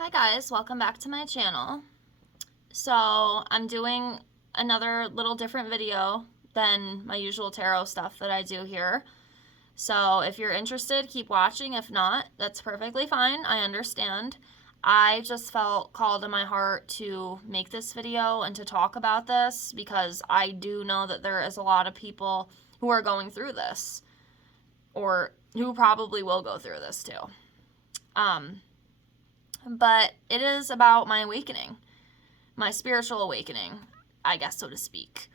Hi guys, welcome back to my channel. So I'm doing another little different video than my usual tarot stuff that I do here. So if you're interested, keep watching. If not, that's perfectly fine. I understand. I just felt called in my heart to make this video and to talk about this because I do know that there is a lot of people who are going through this or who probably will go through this too. But it is about my awakening, my spiritual awakening, I guess, so to speak.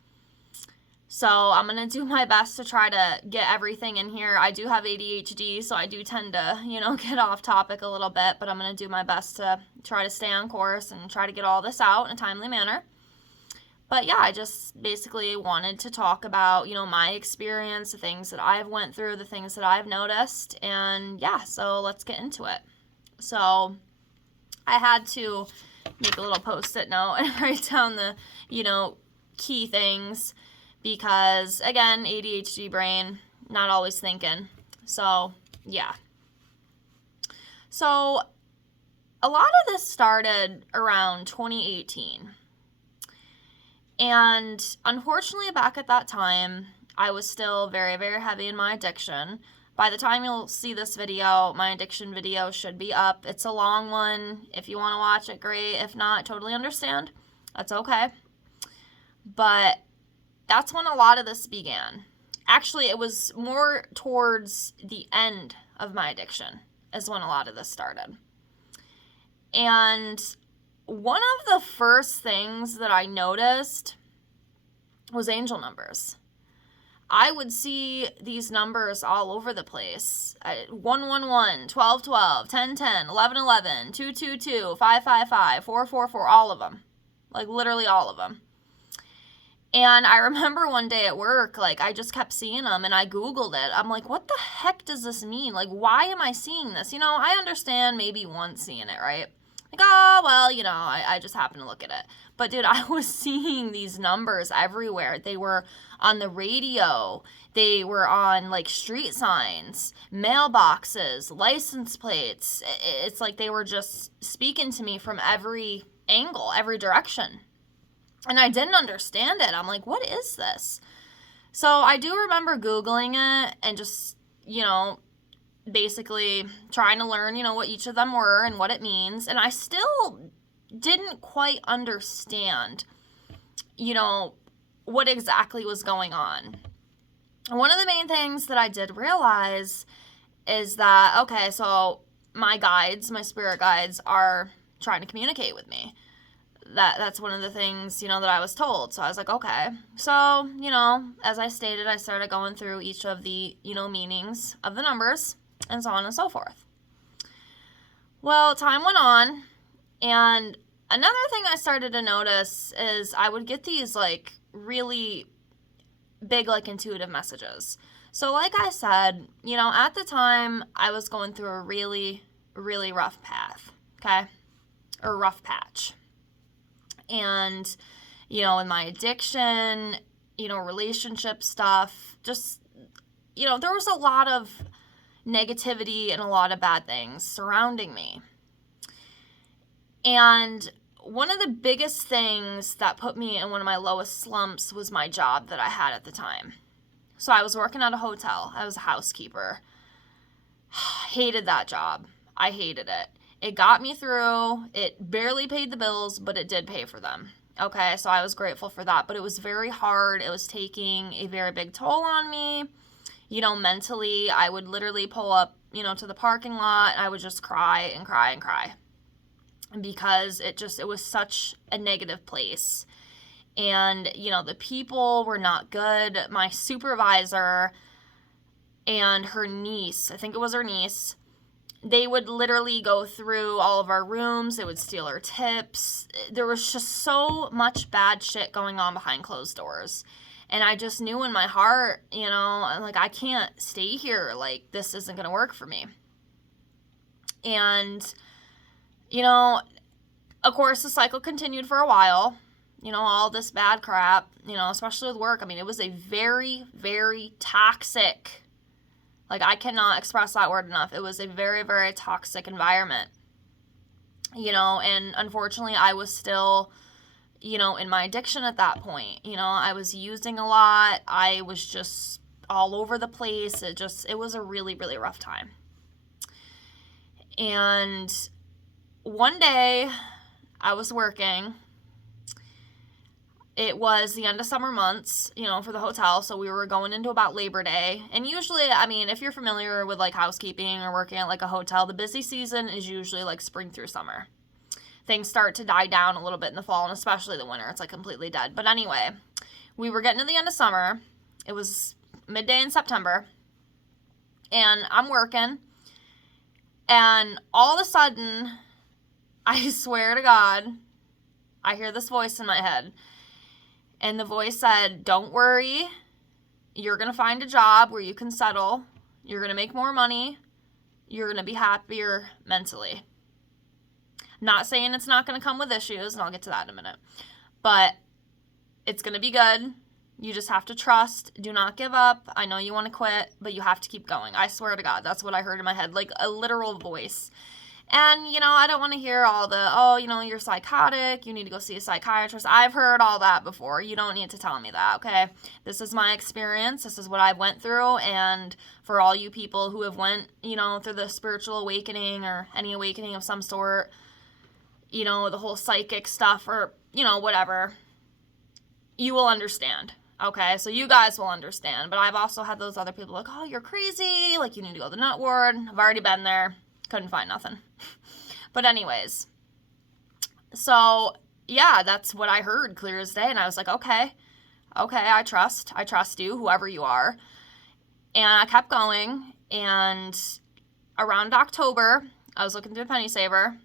So I'm going to do my best to try to get everything in here. I do have ADHD, so I do tend to, get off topic a little bit, but I'm going to do my best to try to stay on course and try to get all this out in a timely manner. But yeah, I just basically wanted to talk about, my experience, the things that I've went through, the things that I've noticed, and yeah, so let's get into it. So I had to make a little post-it note and write down the, key things because, again, ADHD brain, not always thinking. So, yeah. So, a lot of this started around 2018. And unfortunately, back at that time, I was still very, very heavy in my addiction. By the time you'll see this video, my addiction video should be up. It's a long one. If you want to watch it, great. If not, totally understand. That's okay. But that's when a lot of this began. Actually, it was more towards the end of my addiction is when a lot of this started. And one of the first things that I noticed was angel numbers. I would see these numbers all over the place. 111, 1212, 1010, 1111, 222, 555, 444, all of them. Like literally all of them. And I remember one day at work, I just kept seeing them and I Googled it. I'm like, what the heck does this mean? Why am I seeing this? I understand maybe once seeing it, right? I just happened to look at it. But dude, I was seeing these numbers everywhere. They were on the radio. They were on street signs, mailboxes, license plates. It's like they were just speaking to me from every angle, every direction. And I didn't understand it. I'm like, what is this? So I do remember Googling it and just, basically trying to learn, what each of them were and what it means. And I still didn't quite understand, what exactly was going on. And one of the main things that I did realize is that, okay, so my guides, my spirit guides, are trying to communicate with me. That's one of the things, that I was told. So I was like, okay. So, as I stated, I started going through each of the, meanings of the numbers and so on and so forth. Well, time went on, and another thing I started to notice is I would get these really big intuitive messages. So like I said, at the time I was going through a really, really rough path, okay? Or rough patch. And, in my addiction, relationship stuff, just, there was a lot of negativity and a lot of bad things surrounding me. And one of the biggest things that put me in one of my lowest slumps was my job that I had at the time. So I was working at a hotel. I was a housekeeper. Hated that job. I hated it. It got me through. It barely paid the bills, but it did pay for them. Okay, so I was grateful for that. But it was very hard. It was taking a very big toll on me. Mentally, I would literally pull up, to the parking lot, and I would just cry and cry and cry. Because it was such a negative place. And, the people were not good. My supervisor and her niece, I think it was her niece, they would literally go through all of our rooms. They would steal our tips. There was just so much bad shit going on behind closed doors. And I just knew in my heart, I can't stay here. This isn't going to work for me. And, of course, the cycle continued for a while. All this bad crap, especially with work. I mean, it was a very, very toxic, I cannot express that word enough. It was a very, very toxic environment. And unfortunately I was still, in my addiction at that point. I was using a lot. I was just all over the place. It was a really, really rough time. And one day I was working. It was the end of summer months, for the hotel. So we were going into about Labor Day. And usually, if you're familiar with like housekeeping or working at like a hotel, the busy season is usually like spring through summer. Things start to die down a little bit in the fall, and especially the winter. It's like completely dead. But anyway, we were getting to the end of summer. It was midday in September. And I'm working. And all of a sudden, I swear to God, I hear this voice in my head. And the voice said, "Don't worry. You're going to find a job where you can settle. You're going to make more money. You're going to be happier mentally." Not saying it's not going to come with issues, and I'll get to that in a minute. But it's going to be good. You just have to trust. Do not give up. I know you want to quit, but you have to keep going. I swear to God, that's what I heard in my head, like a literal voice. And, I don't want to hear all the, you're psychotic, you need to go see a psychiatrist. I've heard all that before. You don't need to tell me that, okay? This is my experience. This is what I went through. And for all you people who have went, through the spiritual awakening or any awakening of some sort, the whole psychic stuff or, whatever, you will understand. Okay, so you guys will understand. But I've also had those other people like, "Oh, you're crazy. Like, you need to go to the nut ward." I've already been there. Couldn't find nothing. But anyways, so yeah, that's what I heard clear as day. And I was like, okay, I trust you, whoever you are. And I kept going. And around October, I was looking through Penny Saver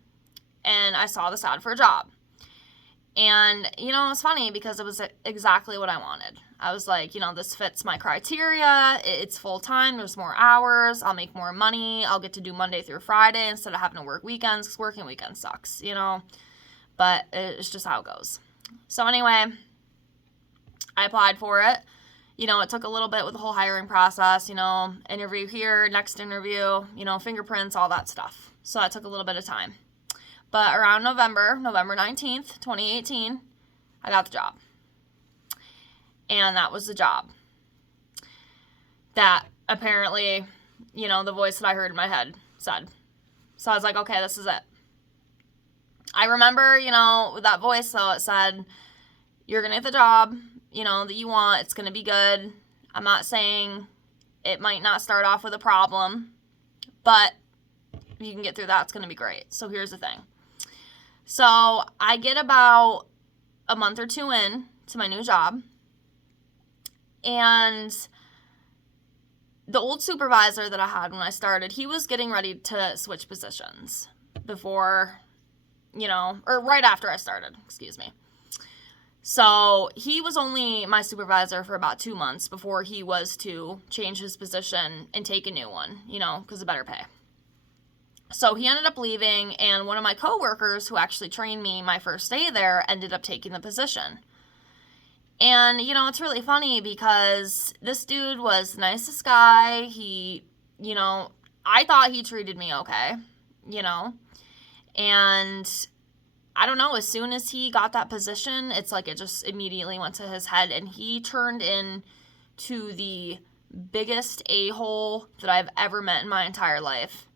and I saw this ad for a job. And, it's funny because it was exactly what I wanted. I was like, this fits my criteria. It's full time. There's more hours. I'll make more money. I'll get to do Monday through Friday instead of having to work weekends, because working weekends sucks, But it's just how it goes. So anyway, I applied for it. It took a little bit with the whole hiring process, interview here, next interview, fingerprints, all that stuff. So that took a little bit of time. But around November 19th, 2018, I got the job. And that was the job that apparently, the voice that I heard in my head said. So I was like, okay, this is it. I remember, with that voice, though, it said, "You're going to get the job, that you want. It's going to be good. I'm not saying it might not start off with a problem, but if you can get through that, it's going to be great." So here's the thing. So I get about a month or two in to my new job. And the old supervisor that I had when I started, he was getting ready to switch positions before, or right after I started, excuse me. So he was only my supervisor for about 2 months before he was to change his position and take a new one, because of better pay. So he ended up leaving, and one of my coworkers who actually trained me my first day there ended up taking the position. And, it's really funny because this dude was the nicest guy. He, I thought he treated me okay, and I don't know, as soon as he got that position, it's like it just immediately went to his head, and he turned into the biggest a-hole that I've ever met in my entire life.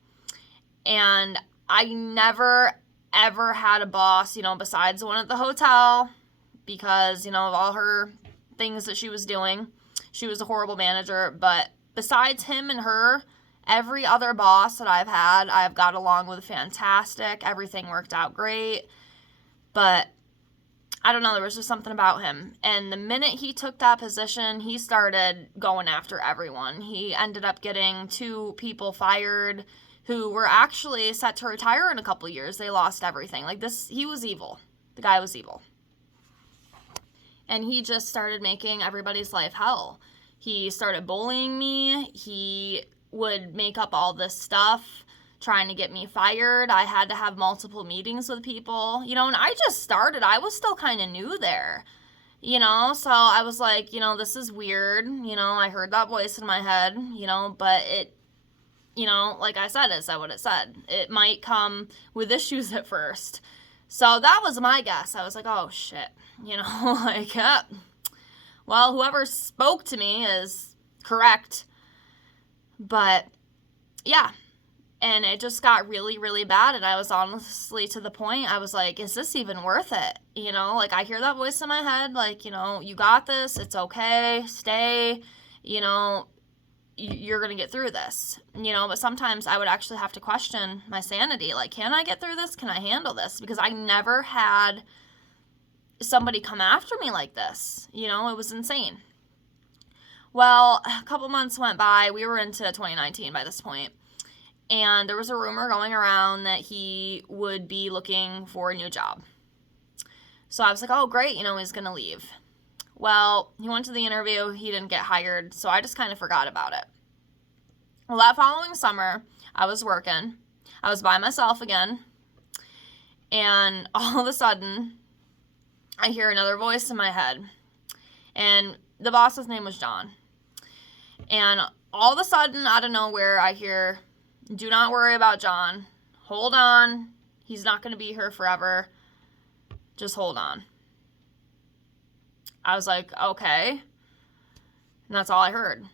And I never, ever had a boss, besides the one at the hotel, because, of all her things that she was doing. She was a horrible manager. But besides him and her, every other boss that I've had, I've got along with fantastic. Everything worked out great. But I don't know, there was just something about him. And the minute he took that position, he started going after everyone. He ended up getting 2 people fired who were actually set to retire in a couple of years. They lost everything. Like this, he was evil. The guy was evil. And he just started making everybody's life hell. He started bullying me. He would make up all this stuff, trying to get me fired. I had to have multiple meetings with people, and I just started. I was still kind of new there, so I was like, this is weird. I heard that voice in my head, but like I said, it said what it said. It might come with issues at first. So that was my guess. I was like, oh shit, like, well, whoever spoke to me is correct. But yeah, and it just got really, really bad. And I was honestly to the point, I was like, is this even worth it? Like I hear that voice in my head, like, you got this, it's okay, stay, you're going to get through this, but sometimes I would actually have to question my sanity. Like, can I get through this? Can I handle this? Because I never had somebody come after me like this. It was insane. Well, a couple months went by. We were into 2019 by this point, and there was a rumor going around that he would be looking for a new job. So I was like, oh, great, he's going to leave. Well, he went to the interview. He didn't get hired, so I just kind of forgot about it. Well, that following summer, I was working. I was by myself again, and all of a sudden, I hear another voice in my head, and the boss's name was John. And all of a sudden, out of nowhere, I hear, do not worry about John. Hold on. He's not going to be here forever. Just hold on. I was like, okay. And that's all I heard.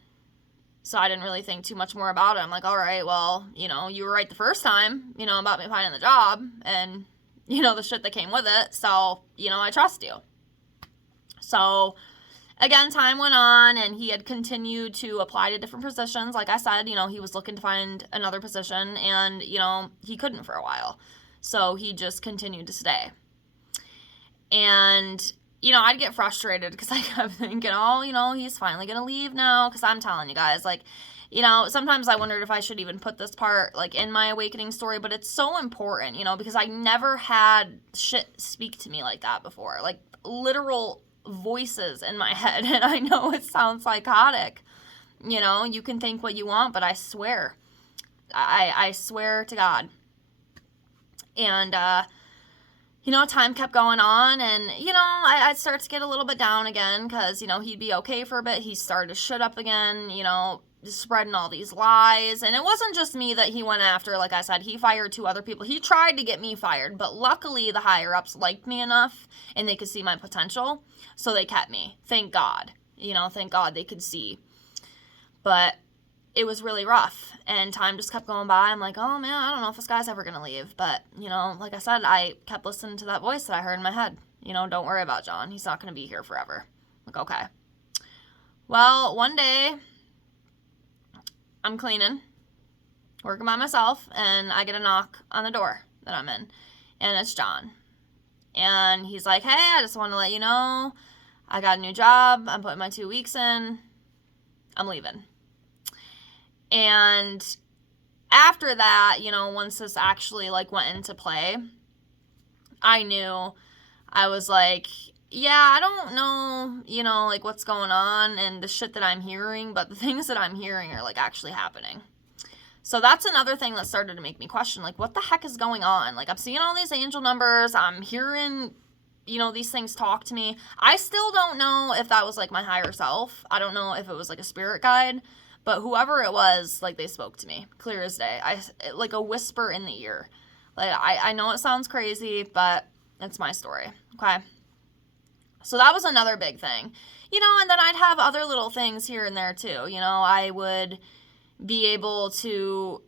So I didn't really think too much more about it. I'm like, all right, well, you were right the first time, about me finding the job and, the shit that came with it. So, I trust you. So, again, time went on and he had continued to apply to different positions. Like I said, he was looking to find another position and, he couldn't for a while. So he just continued to stay. And, I'd get frustrated because I kept thinking, oh, he's finally going to leave now. Because I'm telling you guys, like, sometimes I wondered if I should even put this part, like, in my awakening story. But it's so important, because I never had shit speak to me like that before. Like, literal voices in my head. And I know it sounds psychotic. You can think what you want, but I swear. I swear to God. And, time kept going on and, I'd start to get a little bit down again because, he'd be okay for a bit. He started to shut up again, spreading all these lies. And it wasn't just me that he went after. Like I said, he fired 2 other people. He tried to get me fired, but luckily the higher-ups liked me enough and they could see my potential. So they kept me. Thank God. Thank God they could see. But it was really rough and time just kept going by. I'm like, oh man, I don't know if this guy's ever going to leave. But, like I said, I kept listening to that voice that I heard in my head. Don't worry about John. He's not going to be here forever. Like, okay. Well, one day I'm cleaning, working by myself, and I get a knock on the door that I'm in. And it's John. And he's like, hey, I just want to let you know I got a new job. I'm putting my 2 weeks in. I'm leaving. And after that, once this actually, like, went into play, I knew. I was like, yeah, I don't know, like, what's going on and the shit that I'm hearing, but the things that I'm hearing are, like, actually happening. So that's another thing that started to make me question, like, what the heck is going on? Like, I'm seeing all these angel numbers. I'm hearing, these things talk to me. I still don't know if that was, like, my higher self. I don't know if it was, like, a spirit guide. But whoever it was, like, they spoke to me, clear as day. Like a whisper in the ear. Like, I know it sounds crazy, but it's my story, okay? So that was another big thing. And then I'd have other little things here and there, too. I would be able to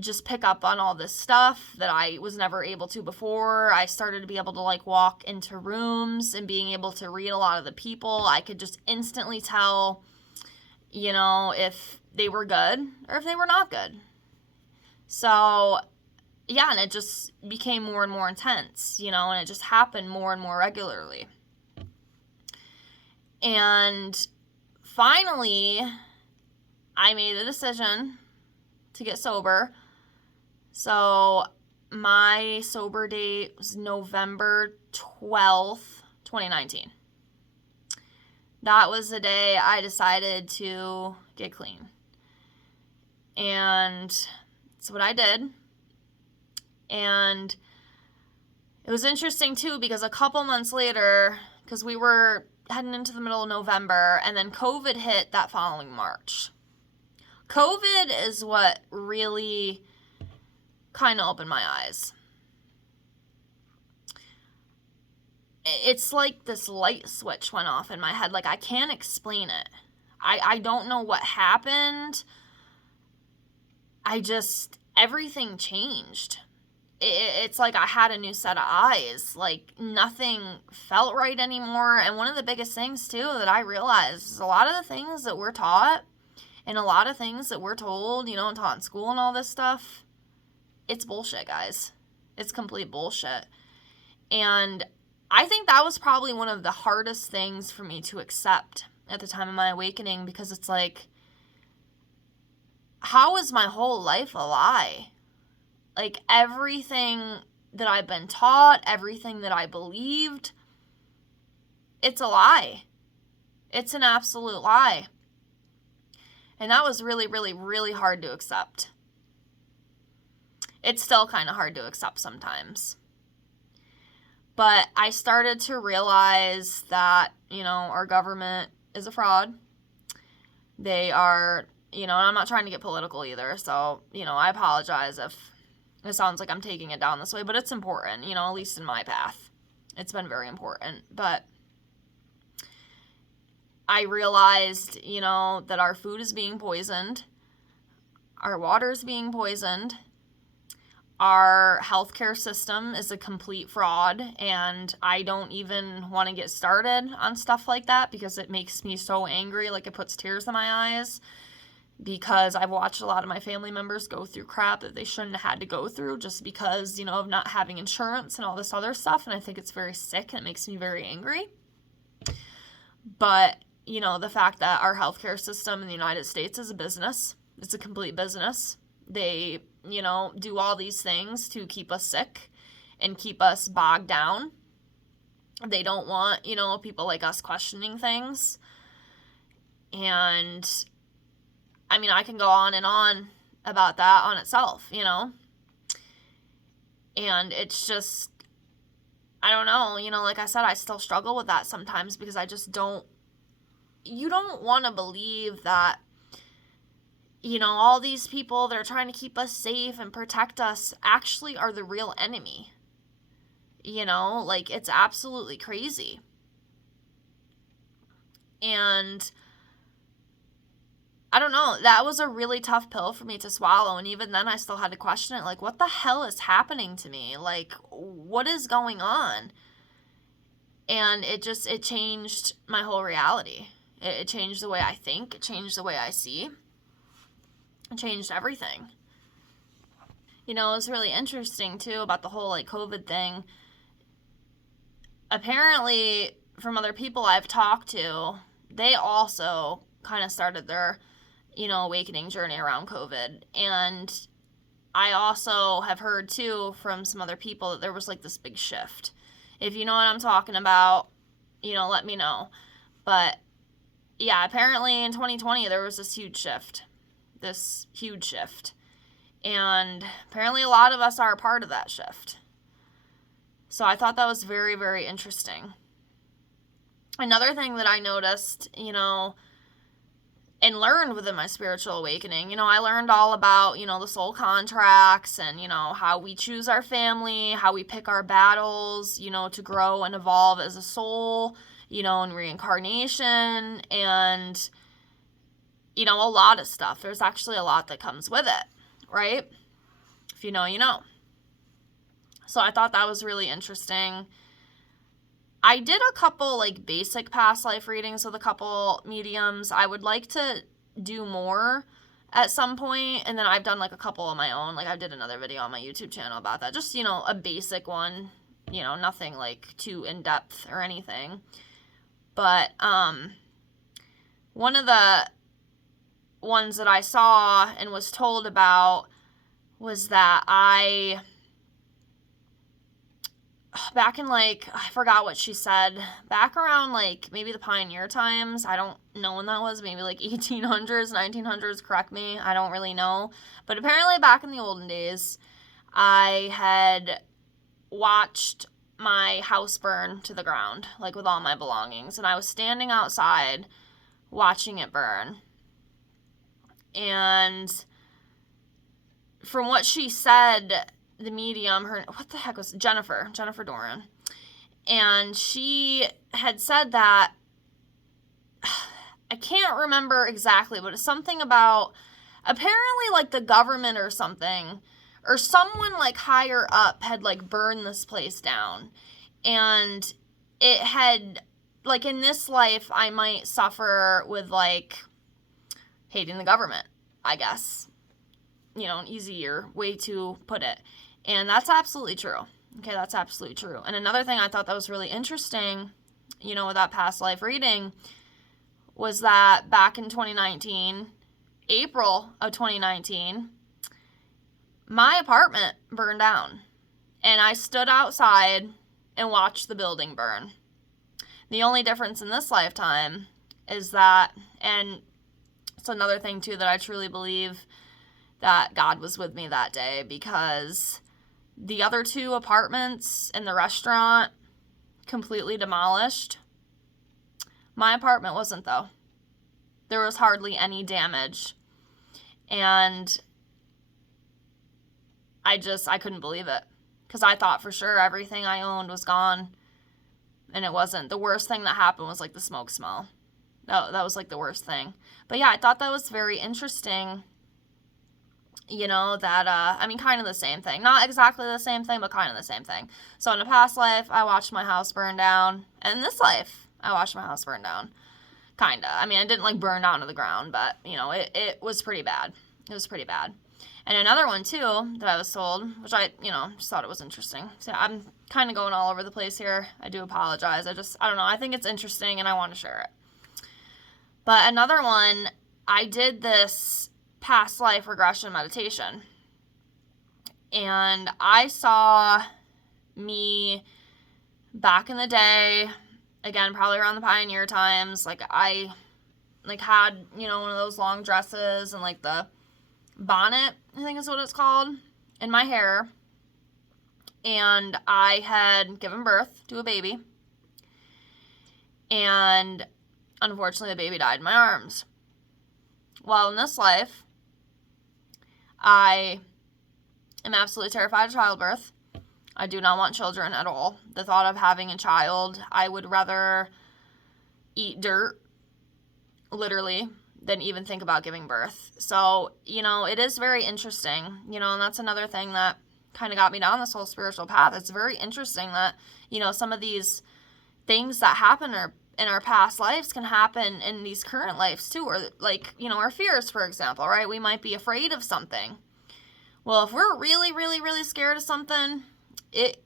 just pick up on all this stuff that I was never able to before. I started to be able to, like, walk into rooms and being able to read a lot of the people. I could just instantly tell, if they were good or if they were not good. So, yeah, and it just became more and more intense, and it just happened more and more regularly. And finally, I made the decision to get sober. So, my sober date was November 12th, 2019. That was the day I decided to get clean. And that's what I did. And it was interesting, too, because a couple months later, because we were heading into the middle of November, and then COVID hit that following March. COVID is what really kind of opened my eyes. It's like this light switch went off in my head. Like, I can't explain it. I don't know what happened. Everything changed. It's like I had a new set of eyes. Like, nothing felt right anymore. And one of the biggest things, too, that I realized is a lot of the things that we're taught and a lot of things that we're told, and taught in school and all this stuff, it's bullshit, guys. It's complete bullshit. And I think that was probably one of the hardest things for me to accept at the time of my awakening, because it's like, how is my whole life a lie? Like, everything that I've been taught, everything that I believed, it's a lie. It's an absolute lie. And that was really, really, really hard to accept. It's still kind of hard to accept sometimes. But I started to realize that, our government is a fraud. They are, and I'm not trying to get political either, so, I apologize if it sounds like I'm taking it down this way, but it's important, at least in my path. It's been very important. But I realized, that our food is being poisoned, our water is being poisoned, our healthcare system is a complete fraud, and I don't even want to get started on stuff like that because it makes me so angry. Like, it puts tears in my eyes, because I've watched a lot of my family members go through crap that they shouldn't have had to go through just because, of not having insurance and all this other stuff, and I think it's very sick and it makes me very angry. But, the fact that our healthcare system in the United States is a business, it's a complete business. They, do all these things to keep us sick and keep us bogged down. They don't want, people like us questioning things. And I can go on and on about that on itself, And it's just, I don't know, like I said, I still struggle with that sometimes, because I just you don't want to believe that, all these people that are trying to keep us safe and protect us actually are the real enemy. Like, it's absolutely crazy. And I don't know, that was a really tough pill for me to swallow. And even then I still had to question it. Like, what the hell is happening to me? Like, what is going on? And it changed my whole reality. It changed the way I think. It changed the way I see. It changed everything. It was really interesting, too, about the whole, COVID thing. Apparently, from other people I've talked to, they also kind of started their, awakening journey around COVID. And I also have heard, too, from some other people that there was, this big shift. If you know what I'm talking about, let me know. But, yeah, apparently in 2020 there was this huge shift. And apparently a lot of us are a part of that shift. So I thought that was very, very interesting. Another thing that I noticed, and learned within my spiritual awakening, I learned all about, the soul contracts and, how we choose our family, how we pick our battles, to grow and evolve as a soul, in reincarnation, and, a lot of stuff. There's actually a lot that comes with it, right? If you know, you know. So I thought that was really interesting. I did a couple, basic past life readings with a couple mediums. I would like to do more at some point, and then I've done, a couple of my own. I did another video on my YouTube channel about that. Just, a basic one, nothing, too in-depth or anything. But, one of the ones that I saw and was told about was that back in I forgot what she said, back around maybe the pioneer times, I don't know when that was, maybe 1800s, 1900s, correct me, I don't really know, but apparently back in the olden days, I had watched my house burn to the ground, with all my belongings, and I was standing outside watching it burn. And from what she said, the medium, what the heck was Jennifer Doran, and she had said that, I can't remember exactly, but it's something about apparently like the government or something, or someone like higher up had like burned this place down, and it had like, in this life I might suffer with like hating the government, I guess, you know, an easier way to put it. And that's absolutely true. Okay, that's absolutely true. And another thing I thought that was really interesting, you know, with that past life reading, was that back in 2019, April of 2019, my apartment burned down. And I stood outside and watched the building burn. The only difference in this lifetime is that, and it's another thing too, that I truly believe that God was with me that day, because the other 2 apartments and the restaurant completely demolished. My apartment wasn't, though. There was hardly any damage. And I couldn't believe it, because I thought for sure everything I owned was gone, and it wasn't. The worst thing that happened was like the smoke smell. That was like the worst thing. But yeah, I thought that was very interesting, you know, that, I mean, kind of the same thing. Not exactly the same thing, but kind of the same thing. So in a past life, I watched my house burn down. And in this life, I watched my house burn down. Kind of. I mean, it didn't like burn down to the ground, but, you know, it was pretty bad. It was pretty bad. And another one, too, that I was told, which I, you know, just thought it was interesting. So I'm kind of going all over the place here. I do apologize. I don't know. I think it's interesting and I want to share it. But another one, I did this past life regression meditation. And I saw me back in the day, again, probably around the pioneer times, like I like had, you know, one of those long dresses and like the bonnet, I think is what it's called, in my hair. And I had given birth to a baby. And unfortunately, the baby died in my arms. Well, in this life, I am absolutely terrified of childbirth. I do not want children at all. The thought of having a child, I would rather eat dirt, literally, than even think about giving birth. So, you know, it is very interesting, you know, and that's another thing that kind of got me down this whole spiritual path. It's very interesting that, you know, some of these things that happen in our past lives can happen in these current lives too, or like, you know, our fears, for example, right? We might be afraid of something. Well, if we're really, really, really scared of something, it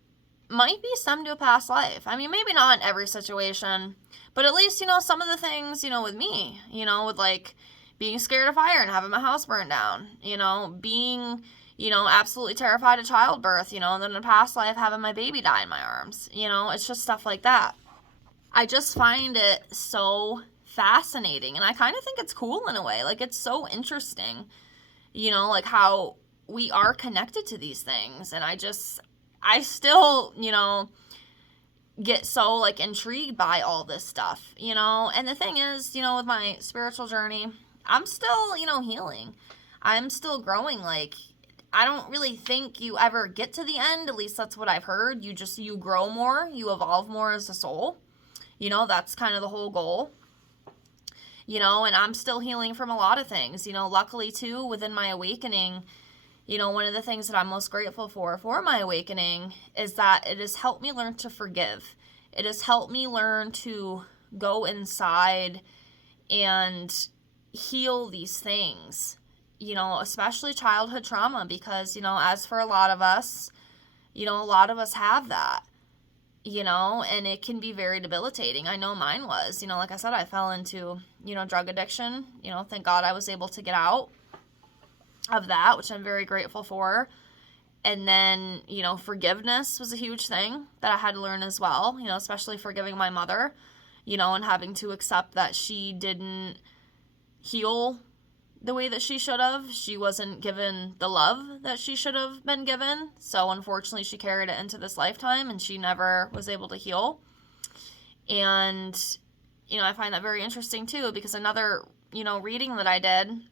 might be stemmed to a past life. I mean, maybe not in every situation, but at least, you know, some of the things, you know, with me, you know, with like being scared of fire and having my house burned down, you know, being, you know, absolutely terrified of childbirth, you know, and then in a past life having my baby die in my arms, you know, it's just stuff like that. I just find it so fascinating, and I kind of think it's cool in a way. Like, it's so interesting, you know, like how we are connected to these things. And I still, you know, get so like intrigued by all this stuff, you know. And the thing is, you know, with my spiritual journey, I'm still, you know, healing. I'm still growing. Like, I don't really think you ever get to the end. At least that's what I've heard. You grow more, you evolve more as a soul. You know, that's kind of the whole goal. You know, and I'm still healing from a lot of things. You know, luckily too, within my awakening, you know, one of the things that I'm most grateful for my awakening is that it has helped me learn to forgive. It has helped me learn to go inside and heal these things, you know, especially childhood trauma, because, you know, as for a lot of us, you know, a lot of us have that, you know, and it can be very debilitating. I know mine was, you know, like I said, I fell into, you know, drug addiction. You know, thank God I was able to get out of that, which I'm very grateful for. And then, you know, forgiveness was a huge thing that I had to learn as well, you know, especially forgiving my mother, you know, and having to accept that she didn't heal the way that she should have. She wasn't given the love that she should have been given. So unfortunately, she carried it into this lifetime and she never was able to heal. And, you know, I find that very interesting too, because another, you know, reading that I did,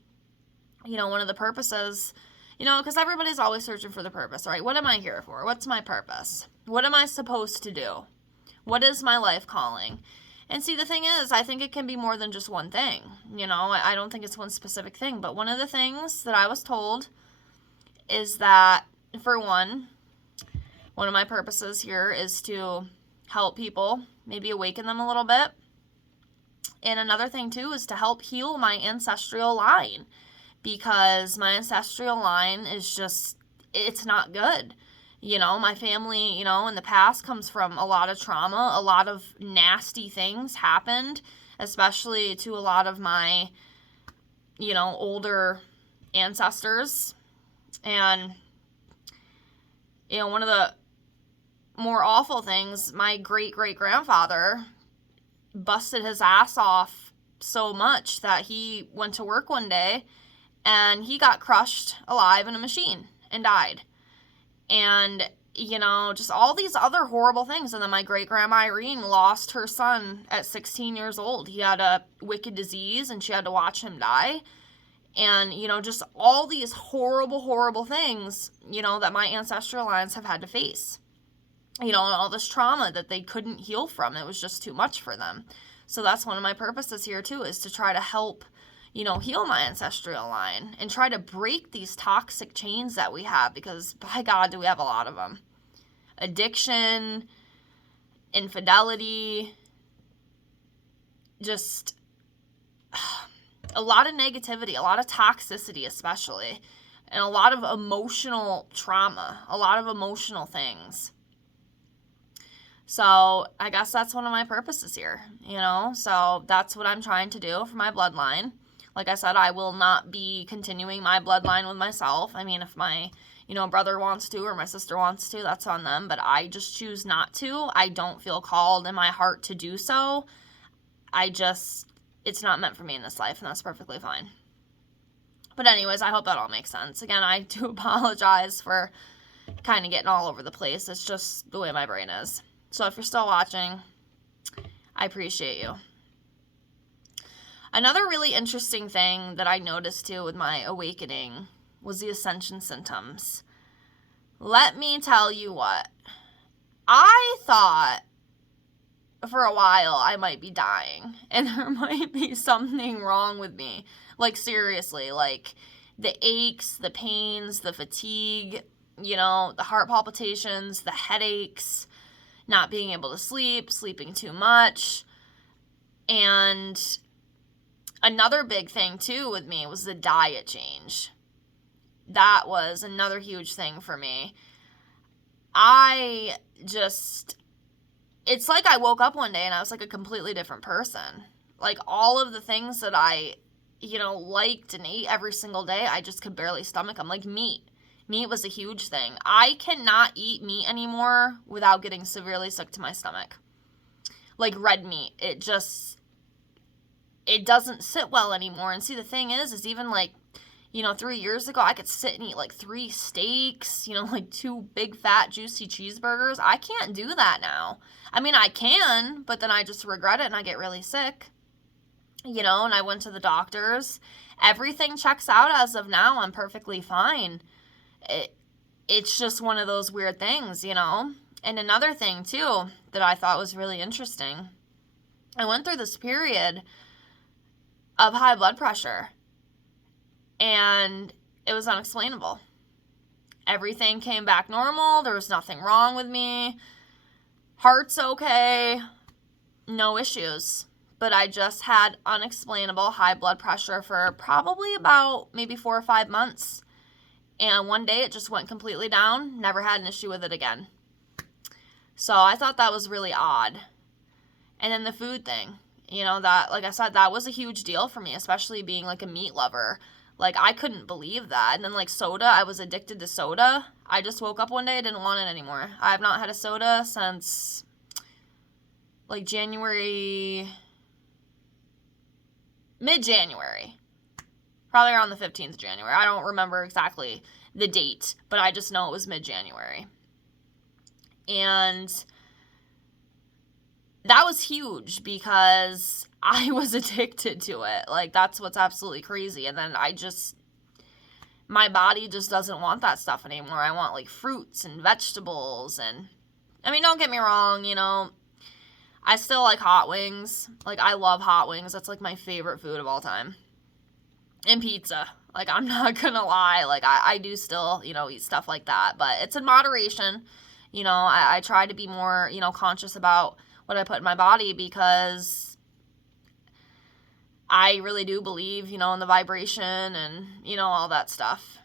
one of the purposes, because everybody's always searching for the purpose, right? What am I here for? What's my purpose? What am I supposed to do? What is my life calling? And see, the thing is, I think it can be more than just one thing. I don't think it's one specific thing. But one of the things that I was told is that, for one of my purposes here is to help people, maybe awaken them a little bit. And another thing, too, is to help heal my ancestral line. Because my ancestral line is just, it's not good. My family, in the past comes from a lot of trauma. A lot of nasty things happened, especially to a lot of my, older ancestors. And, one of the more awful things, my great-great-grandfather busted his ass off so much that he went to work one day and he got crushed alive in a machine and died. And, just all these other horrible things. And then my great-grandma Irene lost her son at 16 years old. He had a wicked disease and she had to watch him die. And, just all these horrible, horrible things, that my ancestral lines have had to face. And all this trauma that they couldn't heal from. It was just too much for them. So that's one of my purposes here, too, is to try to help, heal my ancestral line and try to break these toxic chains that we have, because by God, do we have a lot of them. Addiction, infidelity, just a lot of negativity, a lot of toxicity especially, and a lot of emotional trauma, a lot of emotional things. So I guess that's one of my purposes here, so that's what I'm trying to do for my bloodline. Like I said, I will not be continuing my bloodline with myself. I mean, if my, brother wants to or my sister wants to, that's on them, but I just choose not to. I don't feel called in my heart to do so. It's not meant for me in this life, and that's perfectly fine. But anyways, I hope that all makes sense. Again, I do apologize for kind of getting all over the place. It's just the way my brain is. So if you're still watching, I appreciate you. Another really interesting thing that I noticed too with my awakening was the ascension symptoms. Let me tell you what. I thought for a while I might be dying and there might be something wrong with me. Like, seriously, like the aches, the pains, the fatigue, the heart palpitations, the headaches, not being able to sleep, sleeping too much. And another big thing too with me was the diet change. That was another huge thing for me. It's like I woke up one day and I was like a completely different person. Like, all of the things that I, liked and ate every single day, I just could barely stomach them. Like meat. Meat was a huge thing. I cannot eat meat anymore without getting severely sick to my stomach. Like red meat. It doesn't sit well anymore. And see, the thing is even like, 3 years ago, I could sit and eat like 3 steaks, like 2 big fat juicy cheeseburgers. I can't do that now. I mean, I can, but then I just regret it and I get really sick. And I went to the doctors. Everything checks out as of now. I'm perfectly fine. It's just one of those weird things, And another thing, too, that I thought was really interesting. I went through this period of high blood pressure. And it was unexplainable. Everything came back normal. There was nothing wrong with me. Heart's okay. No issues. But I just had unexplainable high blood pressure for probably about maybe 4 or 5 months. And one day it just went completely down. Never had an issue with it again. So I thought that was really odd. And then the food thing. That, like I said, that was a huge deal for me, especially being like a meat lover. Like, I couldn't believe that. And then, like, soda, I was addicted to soda. I just woke up one day, I didn't want it anymore. I have not had a soda since, like, mid-January. Probably around the 15th of January. I don't remember exactly the date, but I just know it was mid-January. And that was huge because I was addicted to it. Like, that's what's absolutely crazy. And then I just, my body just doesn't want that stuff anymore. I want like fruits and vegetables. And I mean, don't get me wrong, you know, I still like hot wings. Like, I love hot wings. That's like my favorite food of all time. And pizza. Like, I'm not gonna lie. Like, I do still, you know, eat stuff like that. But it's in moderation. You know, I try to be more, you know, conscious about what I put in my body, because I really do believe, you know, in the vibration and, you know, all that stuff.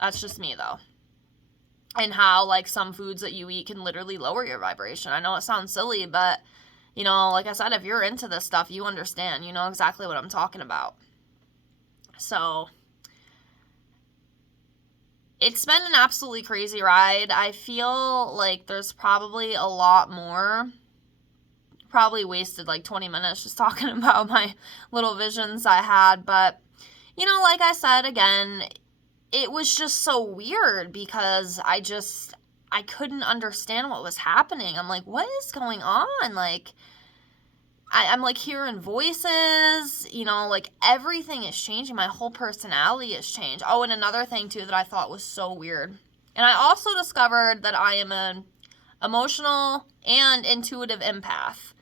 That's just me, though. And how, like, some foods that you eat can literally lower your vibration. I know it sounds silly, but, you know, like I said, if you're into this stuff, you understand. You know exactly what I'm talking about. So, it's been an absolutely crazy ride. I feel like there's probably a lot more. Probably wasted like 20 minutes just talking about my little visions I had. But, you know, like I said, again, it was just so weird because I couldn't understand what was happening. I'm like, what is going on? Like, I'm like hearing voices, you know, like everything is changing. My whole personality has changed. Oh, and another thing too that I thought was so weird. And I also discovered that I am an emotional and intuitive empath.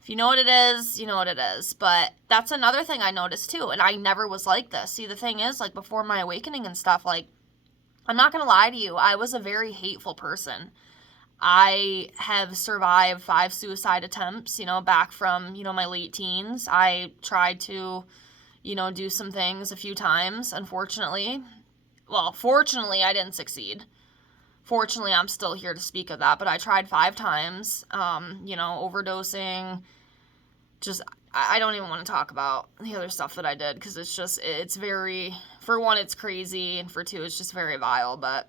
If you know what it is, you know what it is. But that's another thing I noticed too. And I never was like this. See, the thing is, like, before my awakening and stuff, like, I'm not going to lie to you, I was a very hateful person. I have survived 5 suicide attempts, you know, back from, you know, my late teens. I tried to, you know, do some things a few times, unfortunately. Well, fortunately, I didn't succeed. Fortunately, I'm still here to speak of that, but I tried 5 times, you know, overdosing. Just, I don't even want to talk about the other stuff that I did, because it's very, for one, it's crazy, and for two, it's just very vile. But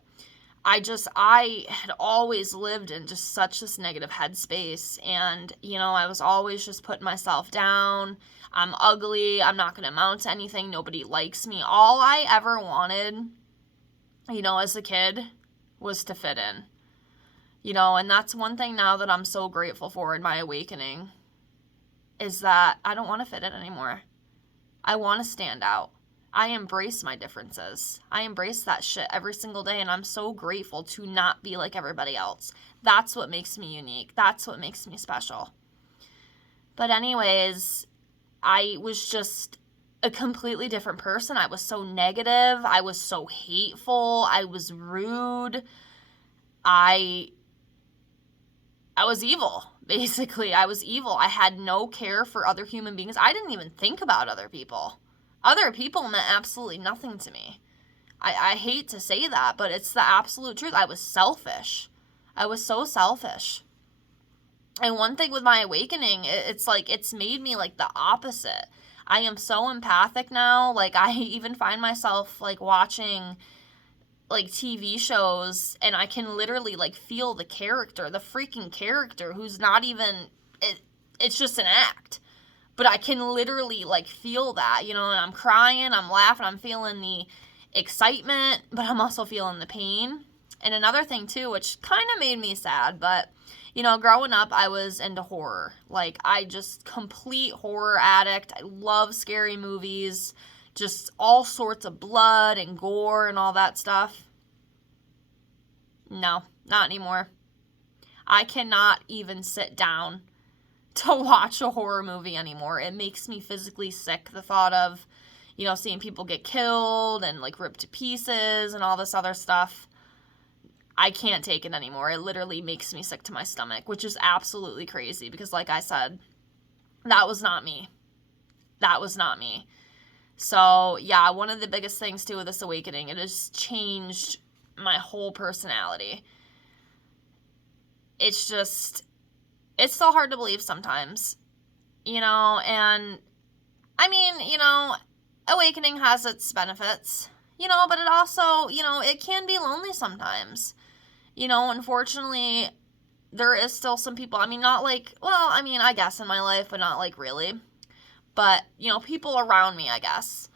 I had always lived in just such this negative headspace, and, you know, I was always just putting myself down. I'm ugly, I'm not going to amount to anything, nobody likes me. All I ever wanted, you know, as a kid, was to fit in. You know, and that's one thing now that I'm so grateful for in my awakening, is that I don't want to fit in anymore. I want to stand out. I embrace my differences. I embrace that shit every single day, and I'm so grateful to not be like everybody else. That's what makes me unique. That's what makes me special. But anyways, I was just a completely different person. I was so negative. I was so hateful. I was rude. I was evil. Basically, I was evil. I had no care for other human beings. I didn't even think about other people. Other people meant absolutely nothing to me. I hate to say that, but it's the absolute truth. I was selfish. I was so selfish. And one thing with my awakening, it's like, it's made me like the opposite. I am so empathic now. Like, I even find myself like watching like TV shows, and I can literally like feel the character, the freaking character, who's not even, it's just an act. But I can literally like feel that, you know, and I'm crying, I'm laughing, I'm feeling the excitement, but I'm also feeling the pain. And another thing too, which kind of made me sad, but, you know, growing up, I was into horror. Like, I just complete horror addict. I love scary movies, just all sorts of blood and gore and all that stuff. No, not anymore. I cannot even sit down to watch a horror movie anymore. It makes me physically sick, the thought of, you know, seeing people get killed and like ripped to pieces and all this other stuff. I can't take it anymore. It literally makes me sick to my stomach, which is absolutely crazy because, like I said, that was not me. That was not me. So, yeah, one of the biggest things, too, with this awakening, it has changed my whole personality. It's just, it's so hard to believe sometimes, you know, and, I mean, you know, awakening has its benefits, you know, but it also, you know, it can be lonely sometimes. You know, unfortunately, there is still some people, I mean, not like, well, I mean, I guess in my life, but not like really. But, you know, people around me, I guess.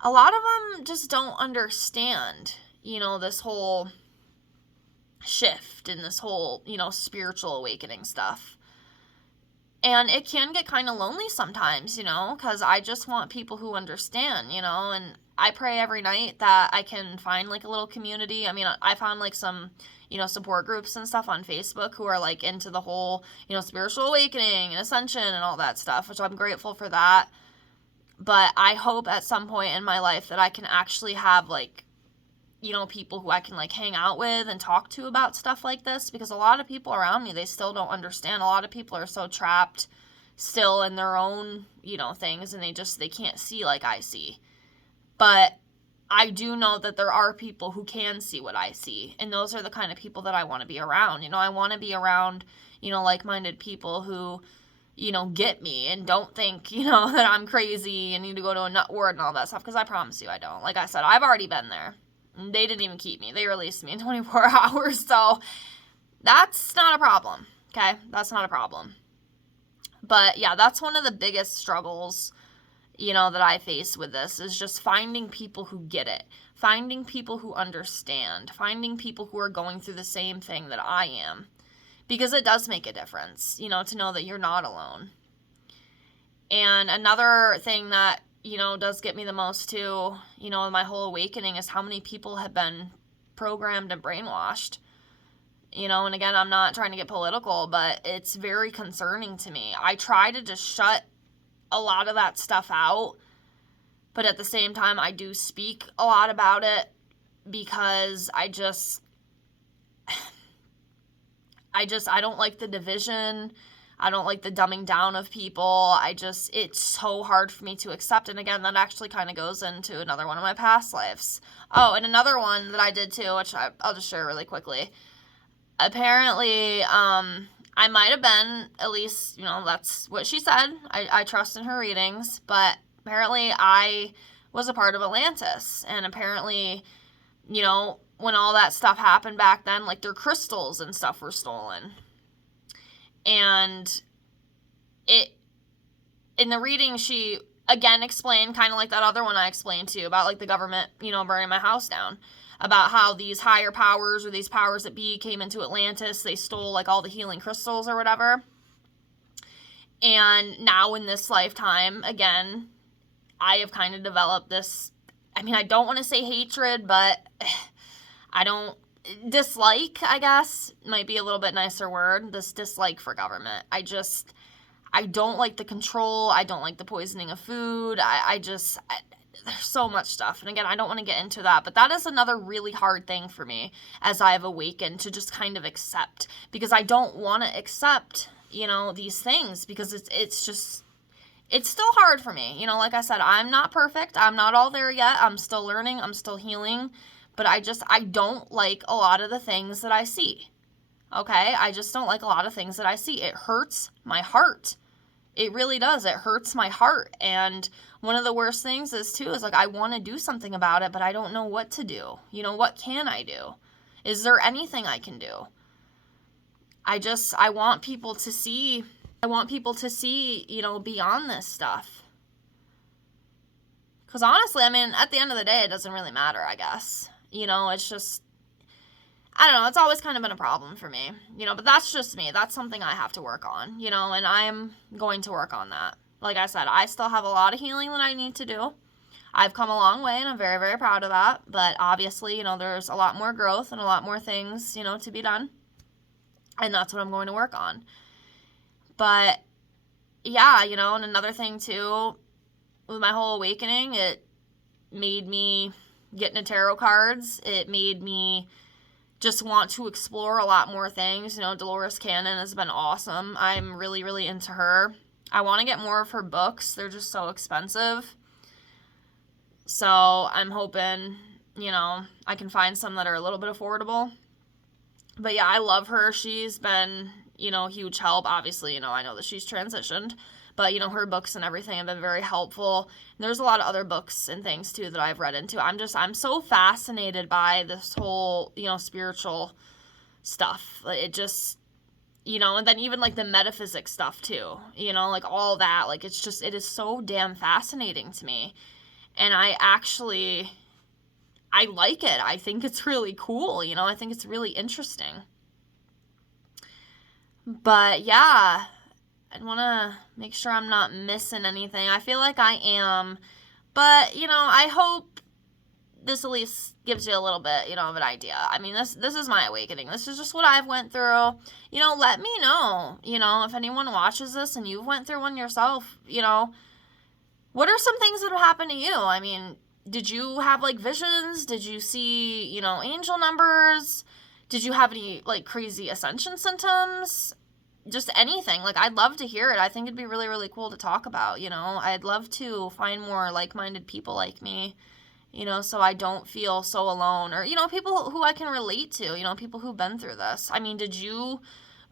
A lot of them just don't understand, you know, this whole shift and this whole, you know, spiritual awakening stuff. And it can get kind of lonely sometimes, because I just want people who understand, and I pray every night that I can find like a little community. I mean, I found like some, support groups and stuff on Facebook who are like into the whole, spiritual awakening and ascension and all that stuff, which I'm grateful for that. But I hope at some point in my life that I can actually have like, people who I can like hang out with and talk to about stuff like this, because a lot of people around me, they still don't understand. A lot of people are so trapped still in their own, things, and they can't see like I see. But I do know that there are people who can see what I see, and those are the kind of people that I want to be around. I want to be around, like-minded people who, get me and don't think, that I'm crazy and need to go to a nut ward and all that stuff, because I promise you I don't. Like I said, I've already been there. They didn't even keep me. They released me in 24 hours, so that's not a problem, okay? That's not a problem. But yeah, that's one of the biggest struggles, that I face with this, is just finding people who get it, finding people who understand, finding people who are going through the same thing that I am, because it does make a difference, to know that you're not alone. And another thing that does get me the most too, my whole awakening, is how many people have been programmed and brainwashed. And again, I'm not trying to get political, but it's very concerning to me. I try to just shut a lot of that stuff out, but at the same time, I do speak a lot about it, because I don't like the division. I don't like the dumbing down of people. It's so hard for me to accept. And again, that actually kind of goes into another one of my past lives. Oh, and another one that I did too, which I'll just share really quickly. Apparently, I might have been, at least, that's what she said. I trust in her readings, but apparently I was a part of Atlantis. And apparently, when all that stuff happened back then, like their crystals and stuff were stolen. And in the reading, she again explained, kind of like that other one I explained to you about, like the government, burning my house down, about how these higher powers, or these powers that be, came into Atlantis. They stole like all the healing crystals or whatever. And now in this lifetime, again, I have kind of developed this, I don't want to say hatred, but I don't, dislike, I guess, might be a little bit nicer word, this dislike for government. I don't like the control. I don't like the poisoning of food. There's so much stuff. And again, I don't want to get into that, but that is another really hard thing for me as I've awakened, to just kind of accept, because I don't want to accept, these things, because it's still hard for me. Like I said, I'm not perfect. I'm not all there yet. I'm still learning. I'm still healing. But I don't like a lot of the things that I see. Okay? I just don't like a lot of things that I see. It hurts my heart. It really does. It hurts my heart. And one of the worst things is like, I want to do something about it, but I don't know what to do. What can I do? Is there anything I can do? I want people to see, beyond this stuff. Because honestly, at the end of the day, it doesn't really matter, I guess. It's just, I don't know, it's always kind of been a problem for me, but that's just me. That's something I have to work on, and I'm going to work on that. Like I said, I still have a lot of healing that I need to do. I've come a long way, and I'm very, very proud of that, but obviously, there's a lot more growth and a lot more things, to be done, and that's what I'm going to work on. But, yeah, and another thing, too, with my whole awakening, it made me get into tarot cards. It made me just want to explore a lot more things. Dolores Cannon has been awesome. I'm really, really into her. I want to get more of her books. They're just so expensive. So I'm hoping, I can find some that are a little bit affordable. But yeah, I love her. She's been, huge help. Obviously, I know that she's transitioned. But, her books and everything have been very helpful. And there's a lot of other books and things, too, that I've read into. I'm so fascinated by this whole, spiritual stuff. It just, and then even, like, the metaphysics stuff, too. Like, all that. Like, it is so damn fascinating to me. And I like it. I think it's really cool, I think it's really interesting. But, yeah, I want to make sure I'm not missing anything. I feel like I am, but, you know, I hope this at least gives you a little bit, you know, of an idea. I mean, this is my awakening. This is just what I've went through. You know, let me know, you know, if anyone watches this and you've went through one yourself, you know, what are some things that have happened to you? I mean, did you have, like, visions? Did you see, you know, angel numbers? Did you have any, like, crazy ascension symptoms? Just anything. Like, I'd love to hear it. I think it'd be really, really cool to talk about, you know. I'd love to find more like-minded people like me, you know, so I don't feel so alone. Or, you know, people who I can relate to, you know, people who've been through this. I mean, did you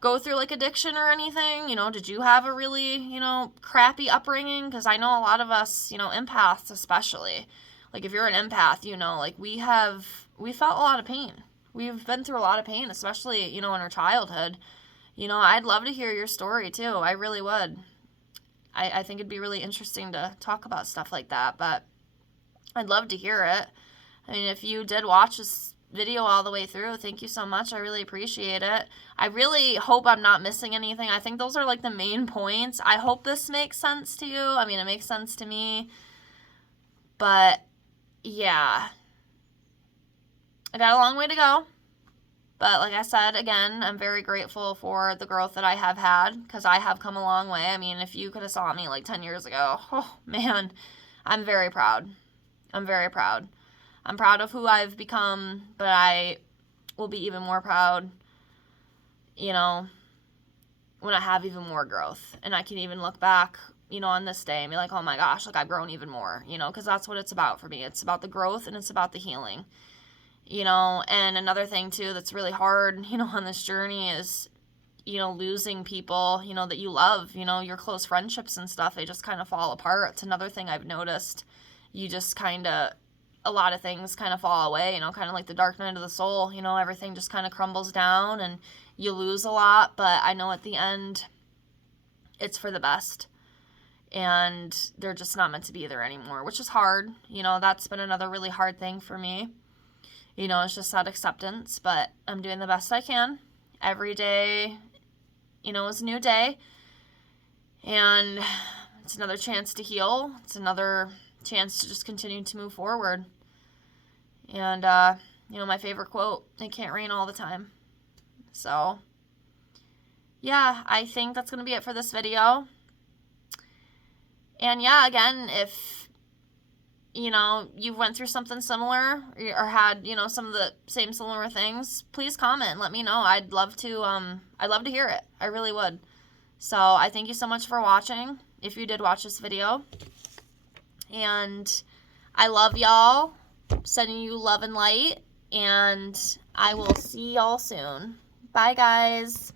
go through, like, addiction or anything? You know, did you have a really, you know, crappy upbringing? Because I know a lot of us, you know, empaths especially. Like, if you're an empath, you know, like, we felt a lot of pain. We've been through a lot of pain, especially, you know, in our childhood. You know, I'd love to hear your story, too. I really would. I think it'd be really interesting to talk about stuff like that, but I'd love to hear it. I mean, if you did watch this video all the way through, thank you so much. I really appreciate it. I really hope I'm not missing anything. I think those are, like, the main points. I hope this makes sense to you. I mean, it makes sense to me. But, yeah. I got a long way to go. But like I said, again, I'm very grateful for the growth that I have had, because I have come a long way. I mean, if you could have saw me like 10 years ago, oh man, I'm very proud. I'm very proud. I'm proud of who I've become, but I will be even more proud, you know, when I have even more growth. And I can even look back, you know, on this day and be like, oh my gosh, like, I've grown even more, you know, because that's what it's about for me. It's about the growth and it's about the healing. You know, and another thing, too, that's really hard, you know, on this journey is, you know, losing people, you know, that you love, you know, your close friendships and stuff, they just kind of fall apart. It's another thing I've noticed. You just kind of, a lot of things kind of fall away, you know, kind of like the dark night of the soul, you know, everything just kind of crumbles down and you lose a lot, but I know at the end, it's for the best. And they're just not meant to be there anymore, which is hard. You know, that's been another really hard thing for me. You know, it's just that acceptance, but I'm doing the best I can. Every day, you know, is a new day. And it's another chance to heal. It's another chance to just continue to move forward. And, you know, my favorite quote, it can't rain all the time. So, yeah, I think that's going to be it for this video. And, yeah, again, if you know, you went through something similar or had, you know, some of the same similar things, please comment. Let me know. I'd love to hear it. I really would. So I thank you so much for watching, if you did watch this video. And I love y'all. Sending you love and light. And I will see y'all soon. Bye, guys.